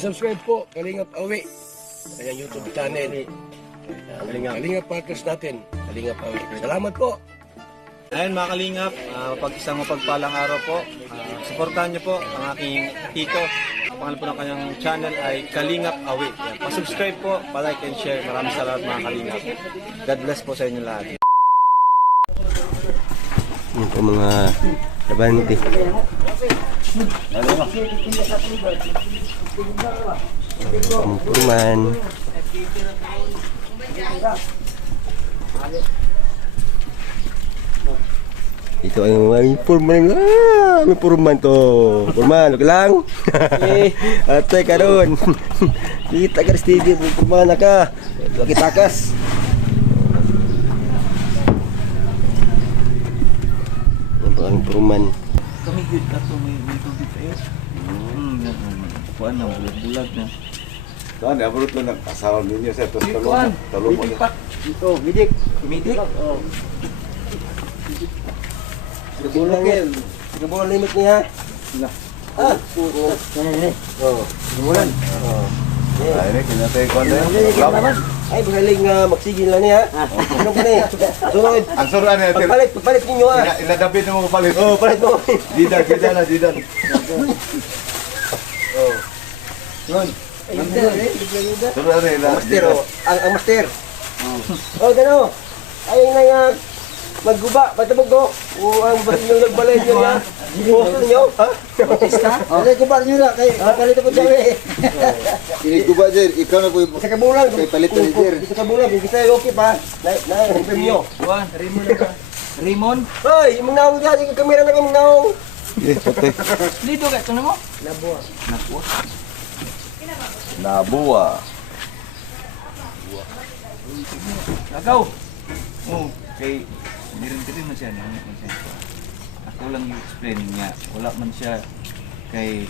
Subscribe po, Kalingap Awi. Kanyang YouTube channel. Kalingap Partners natin. Kalingap Awi. Salamat po. Ayun mga kalingap, isang mapagpalang araw po. Suportahan niyo po ang aking tito. Ang pangalan po ng kanyang channel ay Kalingap Awi. Pa-subscribe po, pa-like and share. Maraming salamat mga kalingap. God bless po sa inyo lahat. Yan po mga labante. Pampuruman. Ito ang mga purman. May purman to. Purman, okay lang. Ate ka doon. Kita ka stadium, purman ka. Lagi takas. Yan po ang purman. Kami good na to, may tubig kayo. Kuan na, bulag-bulag na. Saan, abot mo ng asawa ninyo sa tos Kuan, midik pa. Ito, bidik. Midik? Oo. Bulan yan. Bulan limit niya. Ah, puro. Oo. Bulan. Oo. Ay, ini kinatay ko na yun. Ay, magaling magsigil na niya. Ano ba niya? Sunod. Ang suruan na yun. Pagpalit ninyo ah. Iladapit mo kapalit. Oo, palit mo. Didan na, didan. Oo. Yun. Suruan na yun. Master, oh. Ang master. Oh, gano. Ay, na nga. Magguba, patabog ko. O, ang batin yung nagbalay nyo niya. Gusto nyo, ha? Ano guba nyo na, kay palit ako dyan eh. Iniguba dyan, ikaw na po yung Sa kabulan. kay palit na dyan. Sa kabulan, hindi tayo okay pa. Hipim nyo. Kuan, Rimon na ka. Rimon? Hoy, yung naong dyan, yung kamera na yung naong. Dito ka, ito na mo? Nabuha. Nakuha. Nabuwa. Nagaw. Kay, nirin man siya. Ako lang yung explain niya. Wala man siya kay,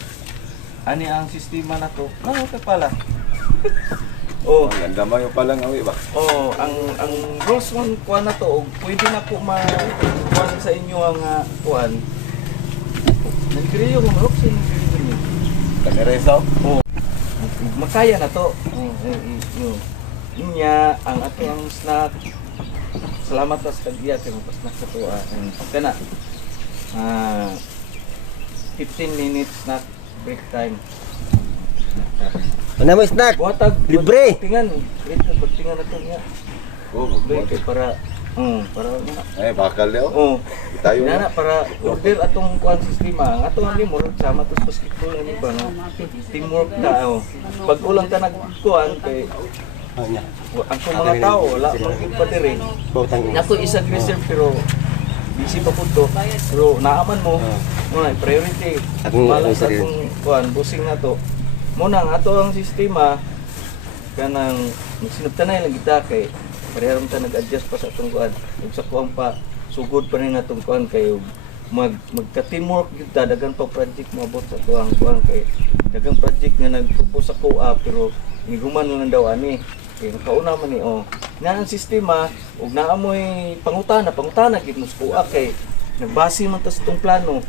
ani ang sistema na to. Okay pala. Ang ganda yung palang awi ba? Ang rules mo kuan na to, pwede na po kuan sa inyo ang kuan. Nagkriyo mo manok sa inyo. Kaniresaw? Makaya na to. Inya ang ato ang snack. Salamat sa kagiyat yung snack sa to. Kana. 15 minutes snack break time. Ano mo snack? Buhatag Libre. Tingan. Tingan na to niya. Break para Eh, bakal niyo. Tayo Nana para order atong kuan sistema. Ang atong ani mo sama tos basketball ani ba no. Teamwork ta Pag ulang ta nagkuan kay ang mga tao wala man gid pa diri. Nako isa reserve pero busy pa pud to. Pero naaman mo priority. Wala sa atong kuan busing na to. Muna ang ato ang sistema kanang sinubtanay lang kita kay parehas ta nag-adjust pa sa atong kuan. Ug sa kuan pa sugod pa rin atong kuan kay magka-teamwork gyud ta daghang pa project moabot sa tuang kuan kay daghang project nga nag-propose ako pero higuman lang daw ani. Kay nakauna man ni na ang sistema ug naamoy pangutana gid mo sa kay nagbase man ta sa itong plano.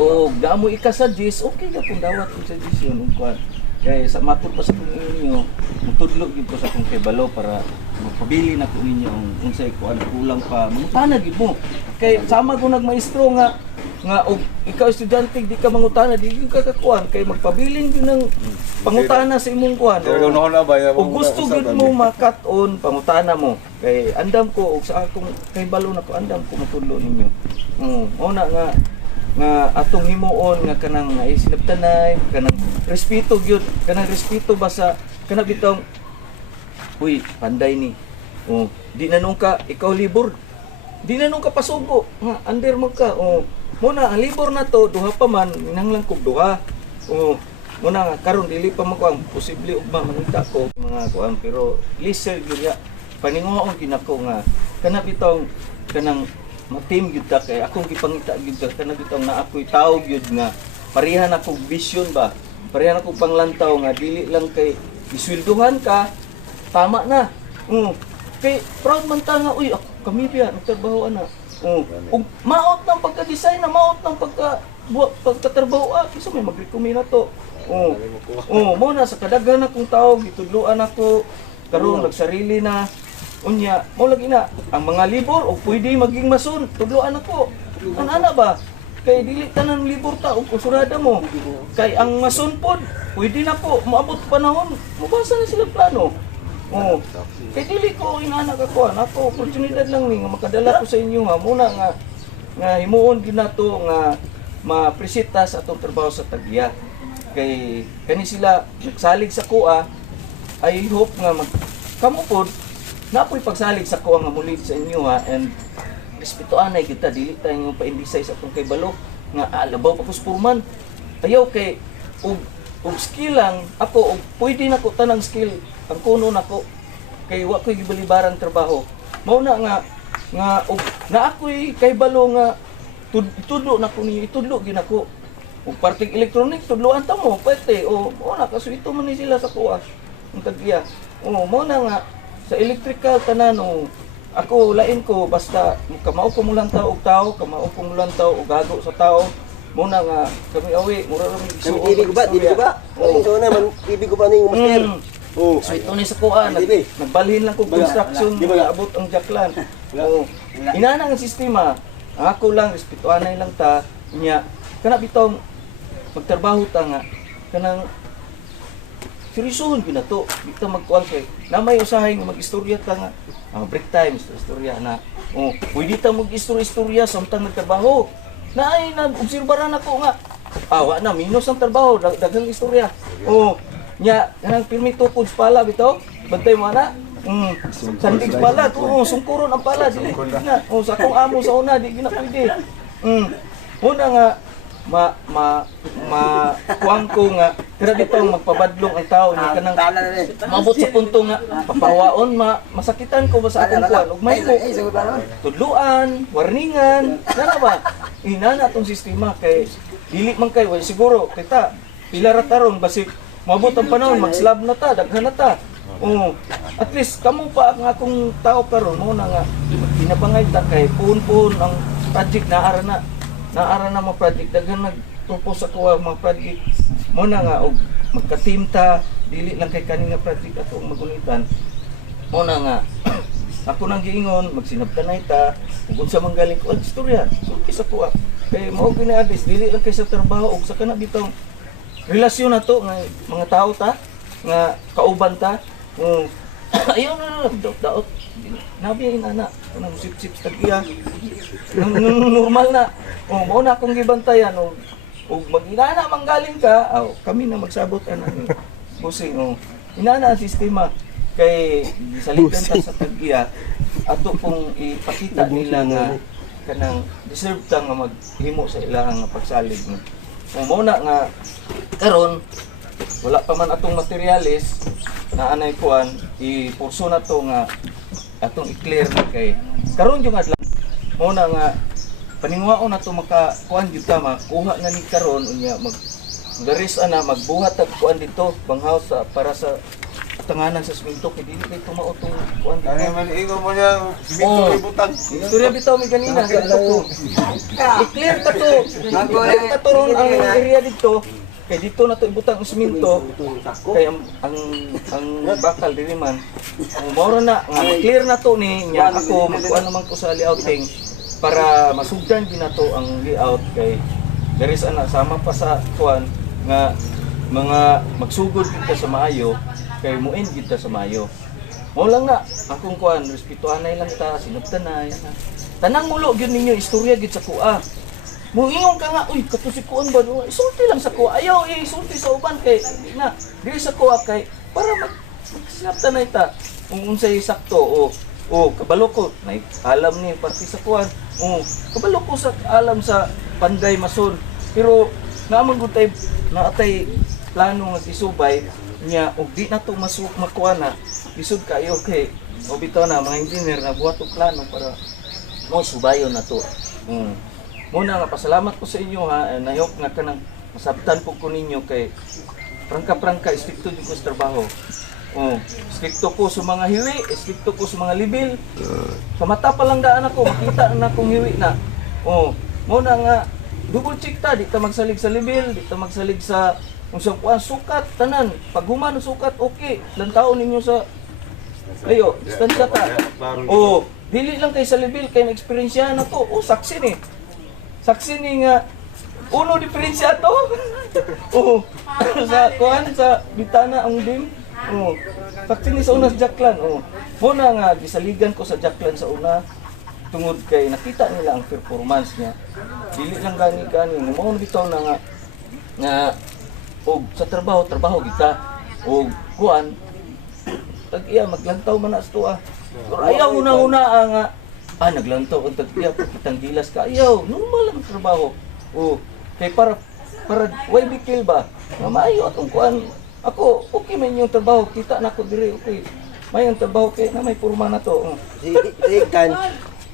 O naamoy ika-suggest okay ka kung dawat kung suggestion ug kuan. Kaya sa matod pa sa kung inyo, mutudlog yun ko sa kong kebalo para magpabili na ko ninyo kung sa'yo ko ano kulang pa. Mangutana yun mo. Kaya sama ko nagmaestro nga og ikaw estudyante di ka mangutana, di ka kakuan. Kaya magpabiling yun ng pangutana sa imong kuan. O gusto yun mo makat-on pangutana mo. Kaya andam ko, og sa akong kebalo na ko, andam ko matudlo ninyo. Una nga atong himuon nga kanang isinabtanay kanang respeto gyud kanang respeto ba sa kanang bitong uy panday ni di na nung ka ikaw libor di na nung ka pasugo nga under mo ka muna ang libor na to duha pa man nanglang kog duha muna nga karon dili pa mako ang posible ugma manita ko mga kuan pero lister gyud ya paninguhaon ginako nga kanang bitong kanang ma-team gyud ta kay akong gipangita gyud ka kana bitong na ako'y tao gyud nga parehan akong vision ba parehan akong panglantaw nga dili lang kay isweldohan ka tama na kay proud man ta nga uy ako kami biya nagtrabaho ana ug maot ng pagka-design na maot ng pagka pagtatrabaho kisa may mag-recommend na to. Mo na sa kadaghan akong tao gitudloan ako karon nagsarili na unya mo lagi na ang mga libor o pwede maging mason tudloan ako. Ana ba? Kay dili tanan libor ta og usurada mo. Kay ang mason pod pwede na ko maabot panahon mabasa na sila plano. Kay dili ko inana ka kuan ako oportunidad lang ni nga makadala ko sa inyo ha muna nga himuon gyud nato nga mapresita sa atong trabaho sa Tagya. Kay kani sila nagsalig sa kuha I hope nga kamo pod napoy pagsalig sa kuha nga muli sa inyo ha and respetuan ay kita dili tayo pa-indisay sa atong kay balo nga alabaw pa kuspurman ayaw kay og skill lang ako og pwede na ko tanang skill ang kuno nako kay wa ko'y gibalibarang trabaho mao na nga og na ako'y kay balo nga tudlo na ko niyo itudlo gyud nako ug parting electronic tudloan ta mo pwede o na kasuito man ni sila sa kuha ang Tagya mo na nga sa electrical tanan ako lain ko basta kamao ko mulang tao og tao kamao ko mulang tao og gago sa tao mo na nga kami awi mura ra mi Kami TV ko ba? So na man TV ko ba ning master? So ito ni sa kuha nagbalhin lang ko construction abot ang jaklan inana nga sistema ako lang respetuanay lang ta nya kana bitaw magtrabaho ta nga kanang seryosohon gyud nato bitaw magkuan kay namay usahay nga magistorya ta nga break time istorya na pwede ta mag-istorya samtang nagtrabaho na ay nag-obserbaran ako nga wa na minus ang trabaho daghang istorya nya kanang permito pud pala bitaw bantay mo ana sandig pala sungkuron ang pala dili na sa akong amo sa una di gina pwede una nga kuwang ko nga pero dito magpabadlong ang tao ni kanang mabot sa punto nga papawaon masakitan ko ba sa akong kuwan ug may ko tudluan warningan nana ba inana atong sistema kay dili man kay siguro kita pila ra taron basig mabot ang panahon magslab na ta daghan na ta at least kamo pa ang akong tao karon mo na nga pinabangay ta kay puhon ang project naara na mga project daghan nagpropose ako mga project mo na nga og magka-team ta dili lang kay kaning nga project atong magunitan mo na nga ako nang giingon magsinabtanay ta ug unsa man galing ko istorya sulti sa kuha kay mao ginaadis dili lang kay sa trabaho ug sa kana bitong relasyon nato nga mga tao ta nga kauban ta ayaw na daot nabiyain ana kanang sip-sip sa Tagya normal na mao na akong gibantayan ug mag-inana manggaling ka kami na magsabot ana ni busing inana ang sistema kay gisalitan ta sa Tagya ato pong ipakita nila nga kanang deserve ta nga maghimo sa ilahang pagsalig mao na nga karon wala pa man atong materialis na anay kuan ipurso na to nga atong i-clear na kay karon yung adlaw mo na nga paningwaon na to makakuan gyud ta makuha na ni karon unya garis ana magbuhat og kuan dito banghaw sa para sa tanganan sa semento kay dili kay tumao tong kuan dito. Ano man ingon mo niya semento ibutang. Istorya bitaw mi ganina ganito ko. I-clear ta to. I-clear ta to ron ang area dito. Kay dito na to ibutang ang semento kay ang bakal diri man mao na nga clear na to ni nya ako magkuan naman ko sa layouting para masugdan din nato ang layout kay there is ana sama pa sa kuan nga mga magsugod kita sa maayo kay muin kita sa maayo mao lang na akong kuan respetuanay lang ta sinubtanay tanang mulo gyud ninyo istorya gyud sa kuha. Muingon ka nga, uy, katusikuan ba? Isulti lang sa kuha. Ayaw, isulti sa uban kay, na, dili sa kuha kay, para magsinapta na ita. Kung unsay sakto, kabalo ko, alam ni, pati sa kuha. Kabalo ko sa alam sa panday mason. Pero, naman ko tayo, naatay plano nga isubay, niya, o di na ito makuha na, isud kayo kay, o bitaw na, mga engineer na buhat o plano para, mo, subayon na ito. Muna nga pasalamat ko sa inyo ha, nayok nga kanang masabtan po ko ninyo kay prangka stricto din ko sa trabaho. Stricto ko sa mga hiwi, stricto ko sa mga libil. Sa mata pa lang daan ako, makita na akong hiwi na. Muna nga double check ta, di ta magsalig sa level, di ta magsalig sa unsang kuan sukat tanan. Pag human ang sukat, okay. Lantaon ninyo sa ayo, distansya ta. O, dili lang kay sa level kay na experience na to. O, saksi ni. Saksi ni nga uno diferensya to. O, sa kuan sa bitana ang dim. O, saksi ni sa una sa Jacklan. O, muna nga gisaligan ko sa Jacklan sa una tungod kay nakita nila ang performance niya. Dili lang gani mo bitaw na nga og sa trabaho kita og kuan tag iya maglantaw man as to ah. Pero ayaw una nga naglantaw ang tag iya kitang gilas ka ayaw normal lang trabaho. O kay para why bikil ba? Nga maayo atong kuan ako okay man yung trabaho kita nako diri okay. May ang trabaho kay na may porma na to. Si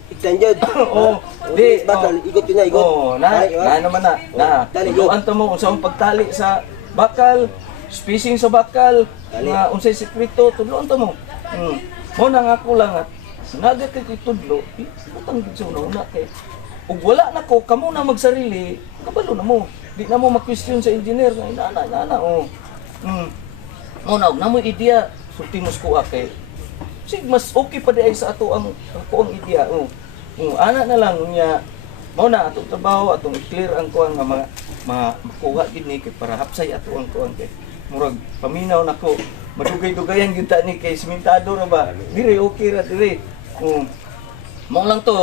Iktan jud. Oh, di bakal ikot yun na ikot. Oh, na naman na. Tali, Tuloan to mo unsang pagtali sa bakal, spacing sa bakal, nga unsay sekreto tudloan to mo. Mo na nga ako lang at nagat kay tudlo, utang gid sa una kay ug wala na ko kamo na magsarili, kabalo na mo. Di na mo ma-question sa engineer nga inana oh. Mo na mo idea sultimos ko kay sig mas okay pa di ay sa ato ang kuang ideya. Ana na lang niya mao na atong trabaho atong i-clear ang kuang nga makuha gid ni kay para hapsay ato ang kuang kay murag paminaw nako madugay-dugayan gyud ta ni kay simentado ra ba dire okay ra dire. Mao lang to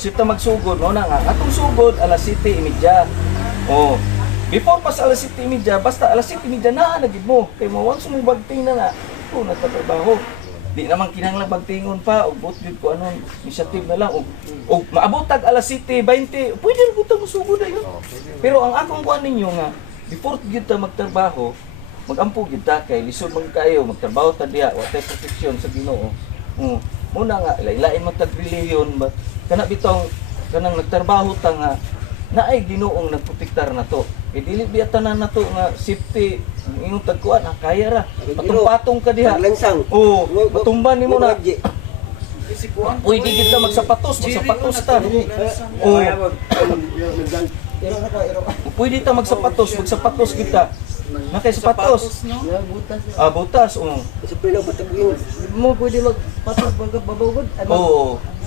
sita magsugod mo na nga atong sugod alas 7:30. Before pas alas 7:30 basta alas 7:30 na gid mo kay mawag sumubagting na nagtatrabaho. Di naman kinahanglan pagtingon pa og butgid ko anon initiative na lang og maabot tag alas 7:20 pwede ra gud ta musugod ayo. Pero ang akong kuan ninyo nga before gid ta magtrabaho magampo gid ta kay lisod man kayo magtrabaho ta diha wa tay proteksyon sa Ginoo. Muna nga lain man tag relihiyon ba kana bitong kanang nagtrabaho ta nga naay Ginoong nagprotektar na to. E dili biya tanan na to nga safety ingong tagkuan kaya ra patong-patong ka diha. Langsang. Matumban nimo na. Pwede gid ta magsapatos ta. Pwede ta magsapatos kita. Nakay sapatos. Butas. Sa pila batag yun. Mo pwede magpatos babawod.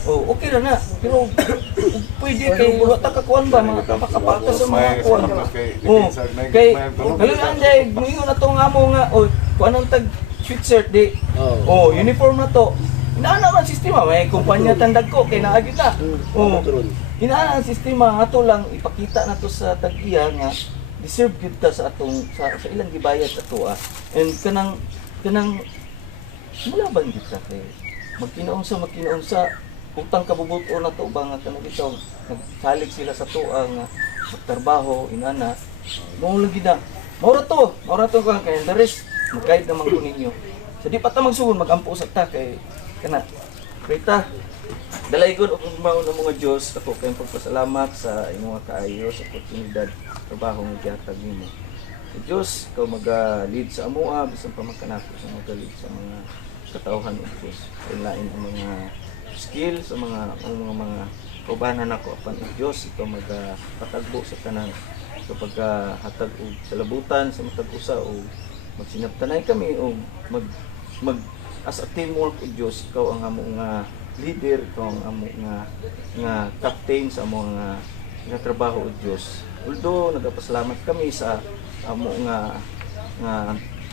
Okay ra na. Pero pwede kay wala ta kakuan ba makapaka sa mga kuan. Kay halaan day ningon na to nga mo nga kuan ang tag sweatshirt di. Uniform na to. Inaana man sistema may kumpanya tandag ko kay naa kita. Inaana ang sistema ato lang ipakita na to sa tag-iya nga deserve gyud ta sa atong sa ilang gibayad ato and kanang mulaban gyud ta kay magkinaunsa utang kabubuto na to ba nga kanang bitaw nagsalig sila sa tuwa nga magtrabaho inana mo lagi na mora to kay the rest mag-guide naman ko ninyo so di pa ta magsugod magampo sa ta kay kana kita dalaygon og mao na mga Dios ako kay pagpasalamat sa imong kaayo sa oportunidad trabaho nga gihatag nimo. Diyos, ikaw mag-lead sa amoa bisan pa magkanako sa mag-lead sa mga katawhan ng Diyos. Lain ang mga skill sa mga kaubanan nako apan ang Diyos ikaw magpatagbo sa tanan sa paghatag og salabutan sa matag usa o magsinabtanay kami o mag as a teamwork og Diyos ikaw ang amo nga leader ikaw ang amo nga captain sa amo nga trabaho og Diyos. Although nagapasalamat kami sa amo nga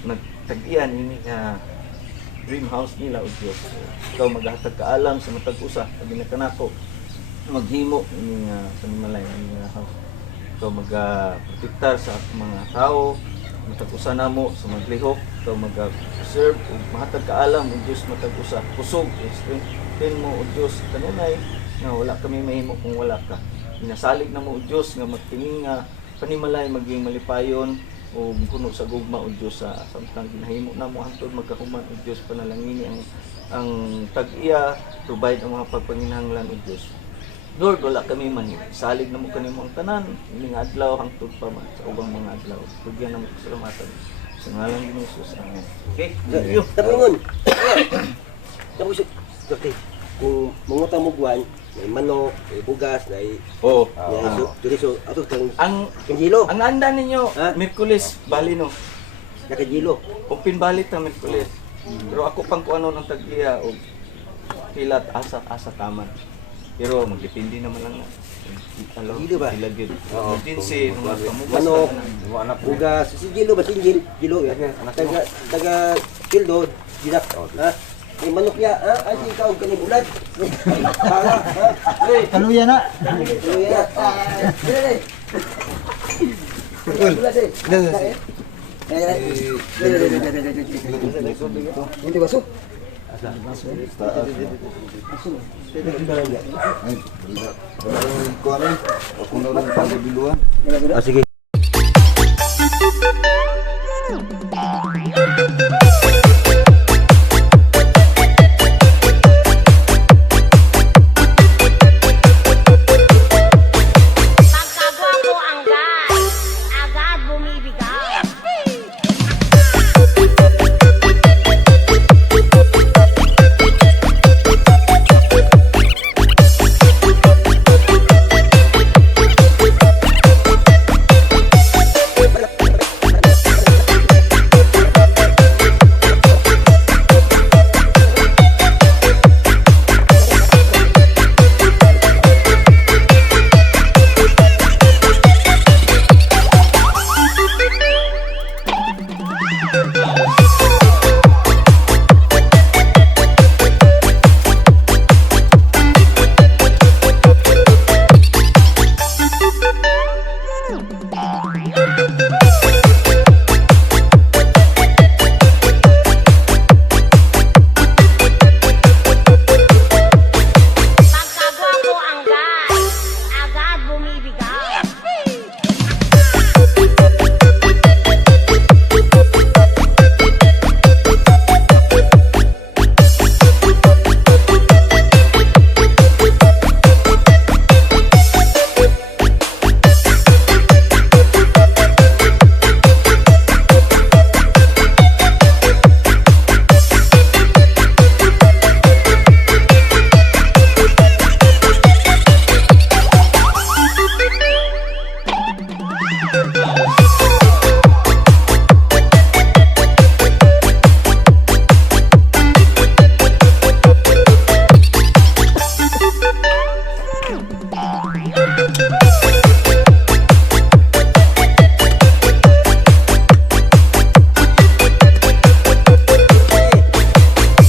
nagtag-iyan ini nga dream house nila o Diyos. Ikaw maghatag kaalam sa matag usa pag ginakanako maghimo ini nga panimalay ini nga house. Ikaw magprotektar sa mga tao matag usa namo sa maglihok. Ikaw mag-serve ug mahatag kaalam o Diyos matag usa. Kusog strengthen mo o Diyos kanunay nga wala kami mahimo kung wala ka. Inasalig na mo o Diyos nga magtingin nga panimalay maging malipayon o puno sa gugma o Diyos sa samtang ginahimo na mo hangtod magkahuman o Diyos panalangini ang tag-iya provide ang mga pagpanginahanglan o Diyos. Lord, wala kami man salig na mo kanimo ang tanan ining adlaw hangtod pa man sa ubang mga adlaw. Tugyan na mo kasalamatan sa ngalan ni Jesus. Amen. Okay? Tapos tapos kung mangutang mo buwan may manok, may bugas, may Oh. turiso, ato kang Ang gilo, ang anda ninyo, Ha? Miyerkules, bali no. nakagilo. Upin balit ang Miyerkules. Pero ako pang kuano ng tag-iya o pilat asa taman. Pero magdepende naman lang na. Alo, Gilo ba? sila gyud. Oo. Emergency, mga pamugas Manok, na. bugas, si gilo ba singgil? Gilo ya. Taga kildo, gilak. Ha? May manok ya, ha? Ay si ikaw kani bulad. Bala, ha? Hey, Kaluya na. kaluya. Dili. Bulad eh. Hindi baso. Ako na lang pagbiluan. Ah, sige. Pagkagwa ko ang gas, agad bumibigay.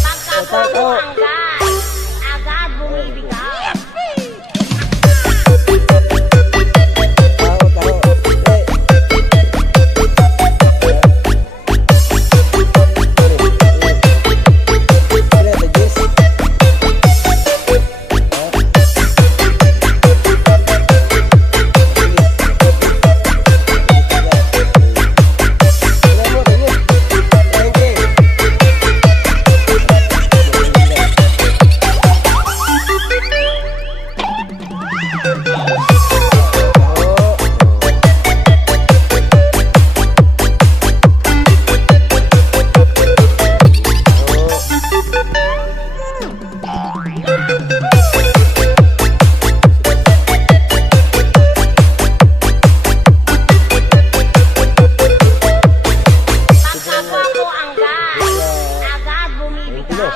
Pagkagwa ko ang gas, agad bumibigay. Pagkagwa ko ang gas, agad bumibigay. Pagkagwa ko ang gas, agad bumibigay.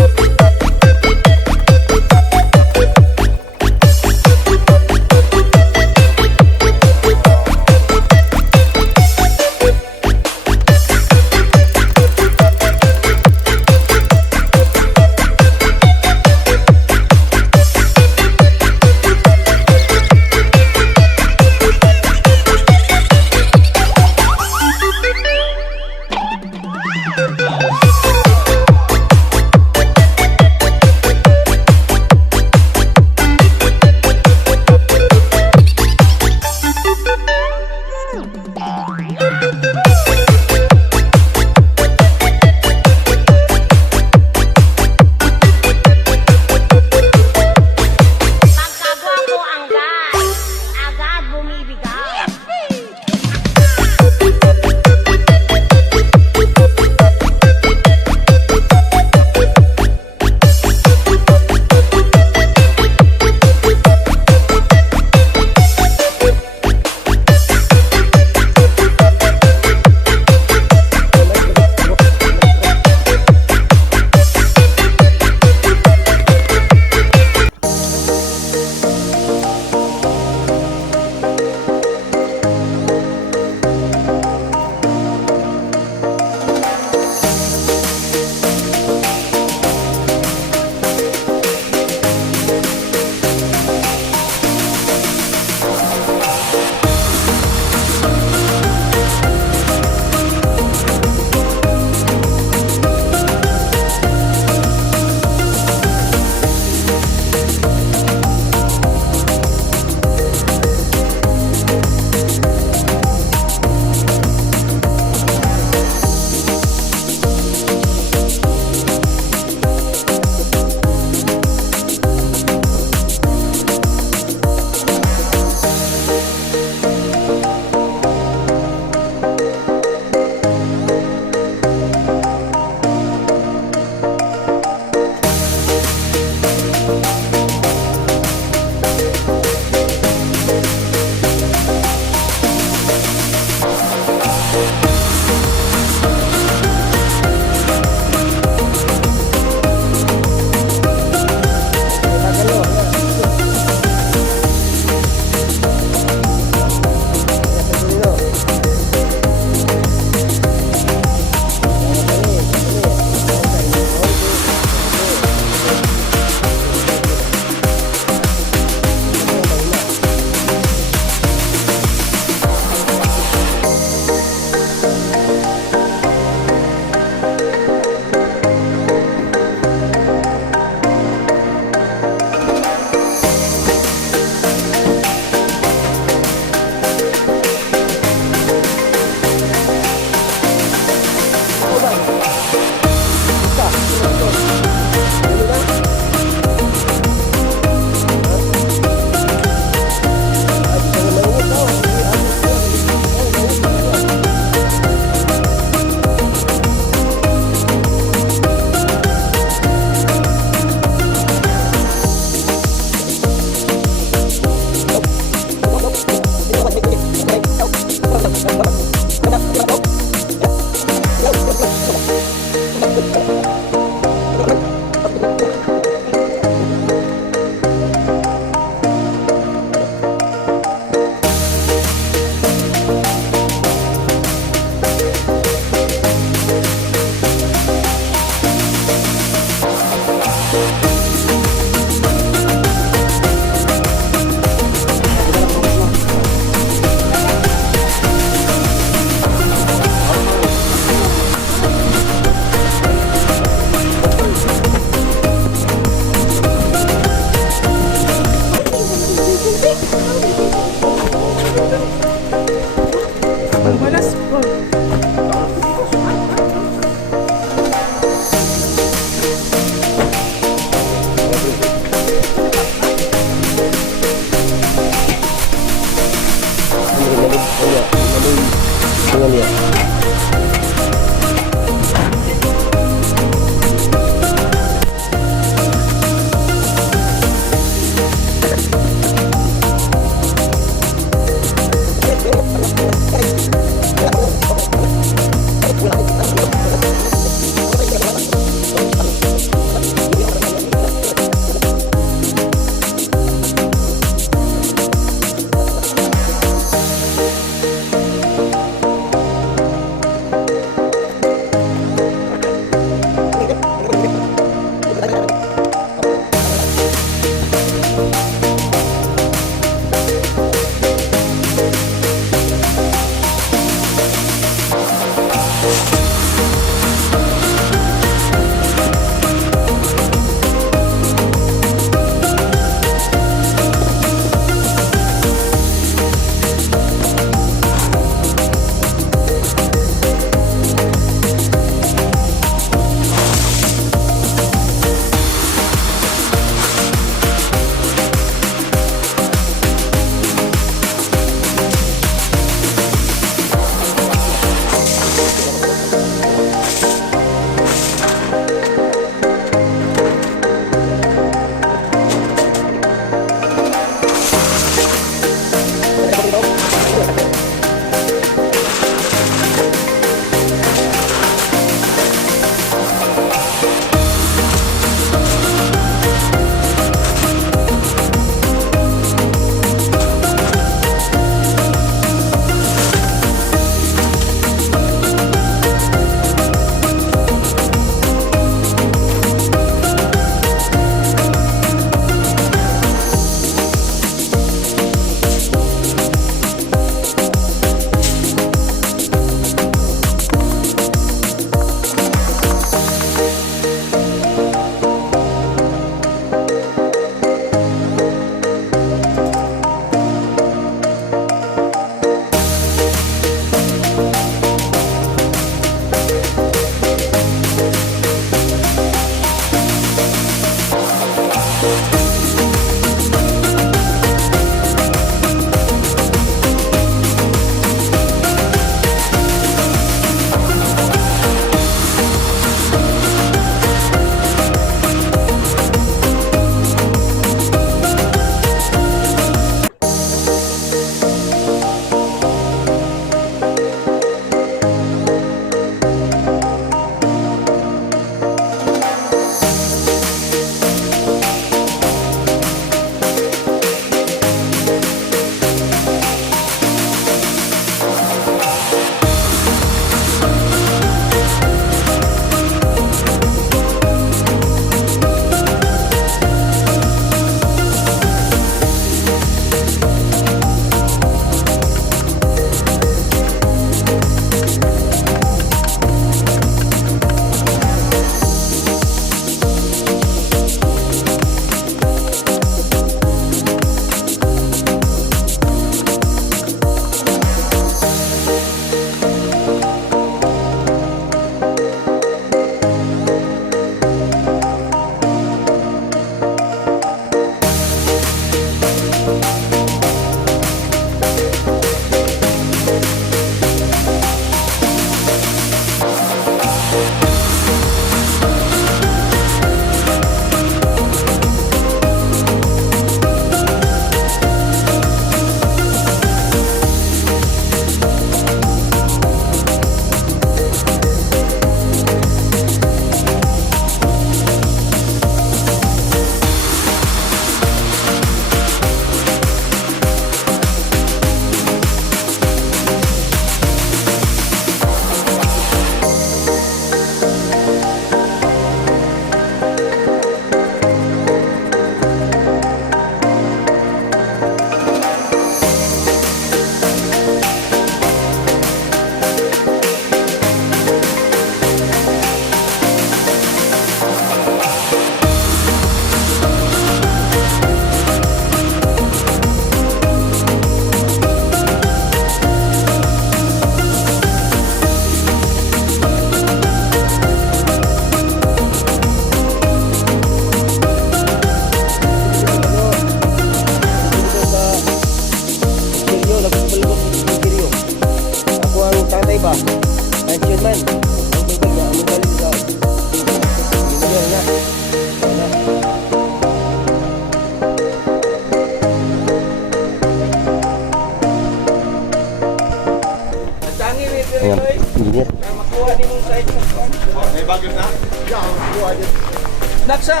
Naksa!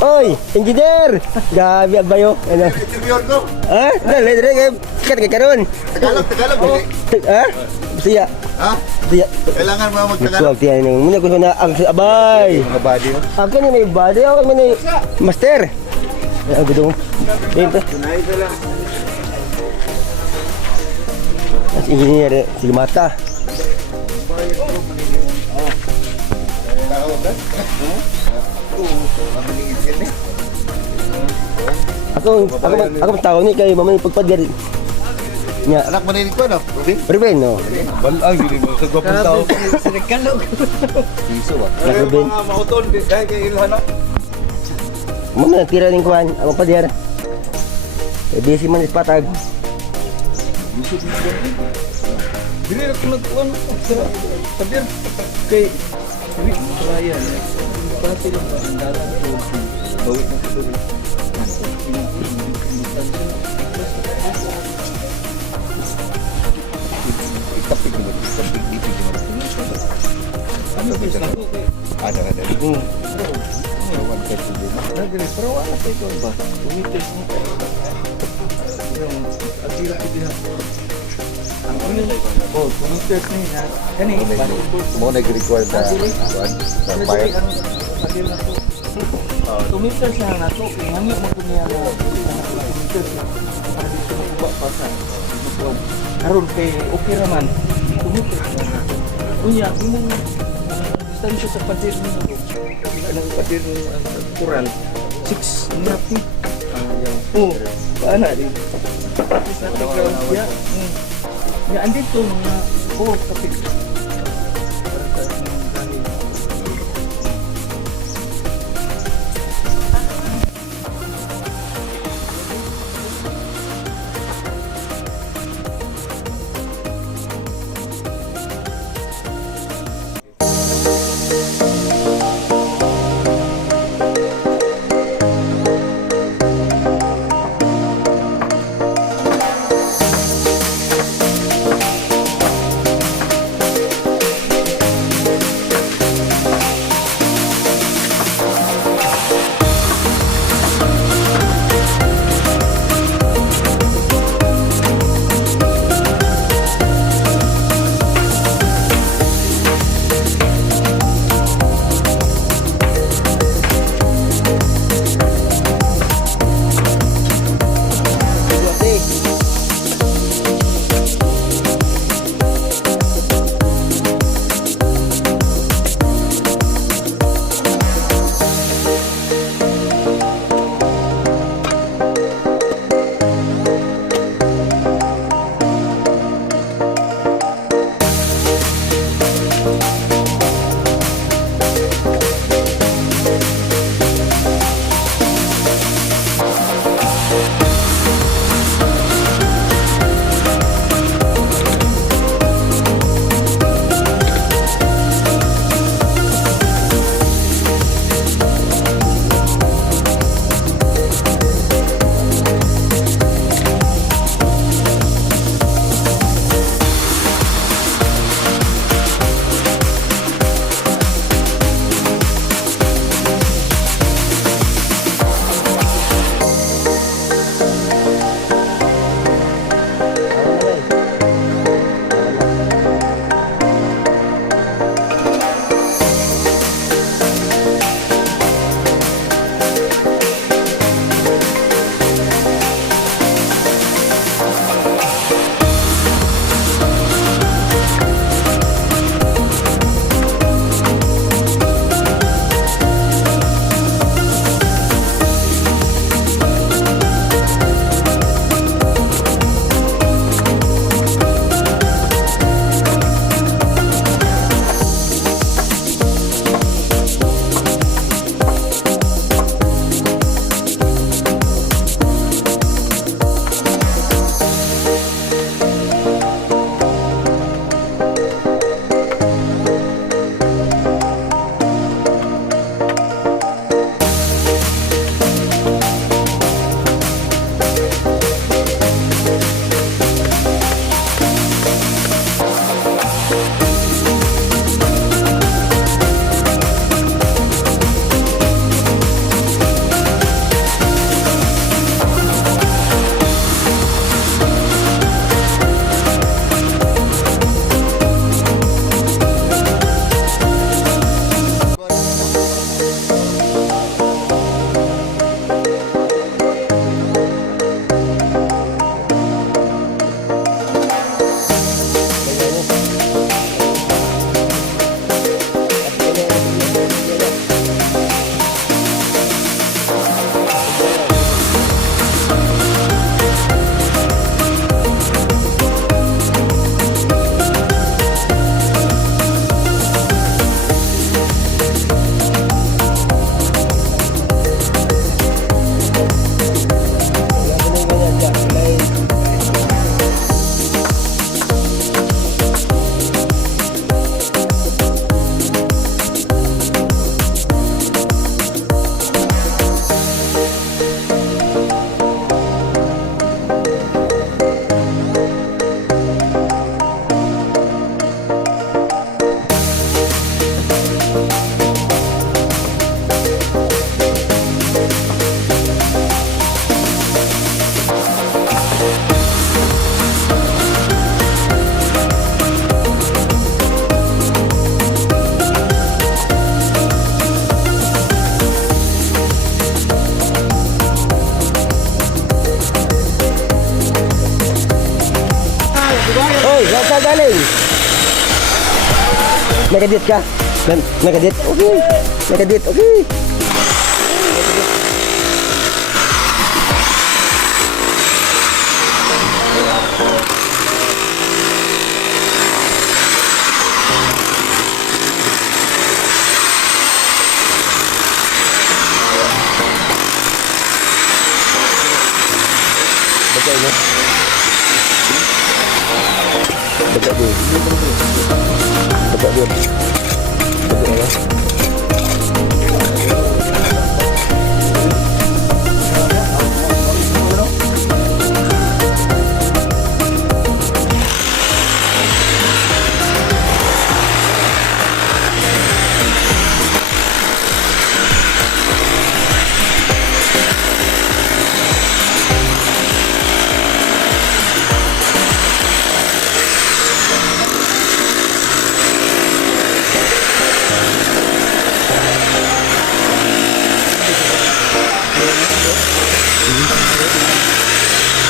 Oy, engineer! Gabi bayo. Ano? Interviewer ko. Ha? Dali, dali. Kat ka karon. Tagalog. Ha? Siya. Ha? Siya. Kailangan mo mag-Tagalog. Kuwag tiyan nung muna ko na ang abay. Mga body mo. Ako ni may body ako man ni master. Ay gusto mo. Dito. As engineer si mata. Ako tao ni kay mamay pagpadir. Nya, Anak mo narinig ko, no? Ruben? Ruben no. Balang, hindi mo sa gwapong tao. Iso ba? Na Ruben. Mga mauton, kay Ilhan na. Mamay tira ning kuan, ang padir. Eh busy man is patag. Dili ako nagkuhan sa padir. Kay Dili, Ryan. Pati lang ang dalan ko. Bawit na sa duli. Itapik mo, itapik dito mo. Ano ba ito? Ada. Ewan ka ito din. Nagre, pero wala pa ito ba? Umitis mo. Yung agila ko din ako. Oh, tumitis niya. Kani, Mo nag-require na sa fire. tumitis siya na to. Hangyo mo ko niya na tumitis na. Para dito makuba pa sa karon kay okay raman. Tumitis na. Unya, imong distansya sa padir ni ang padir ni ang kural 6 na feet. Oh, paana di. Sa ground ya. Ya andito mga kapit. Nagadit ka? Nagadit? Okay. Nagadit, okay. Baca ini. Baca dulu. Baca dulu. Baca ya.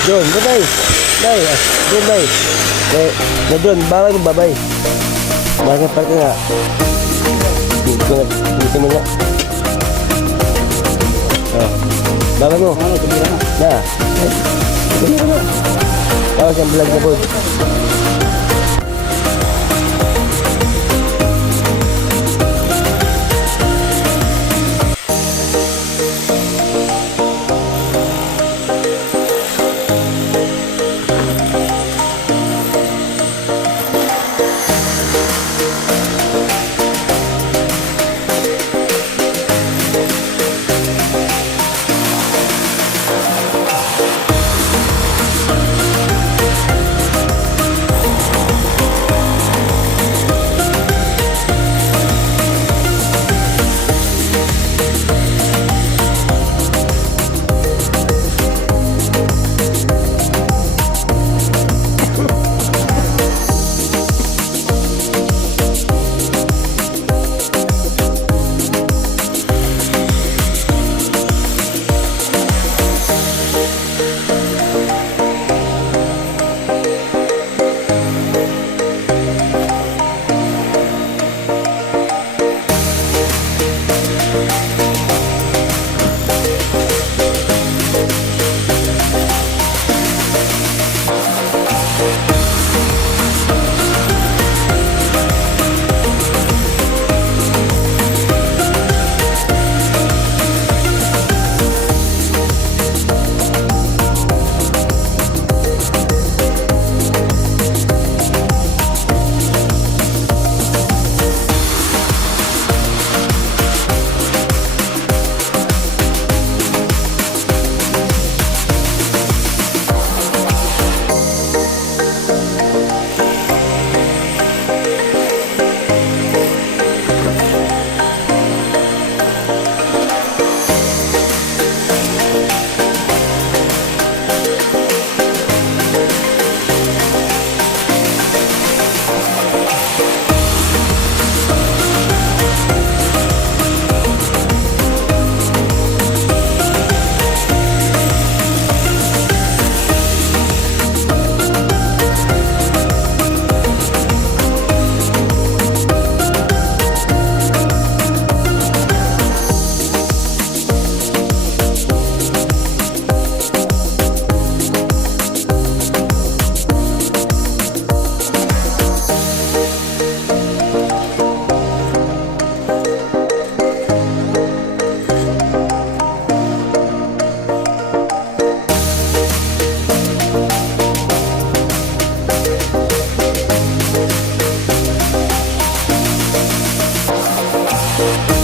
Doon, babay. Bay, doon bay. Na doon, bawal mo babay. Bakit parang nga? Dito mo nga. Oh. Bawal mo. Na. Tumira na. Oh, siyang vlog na po. Bye.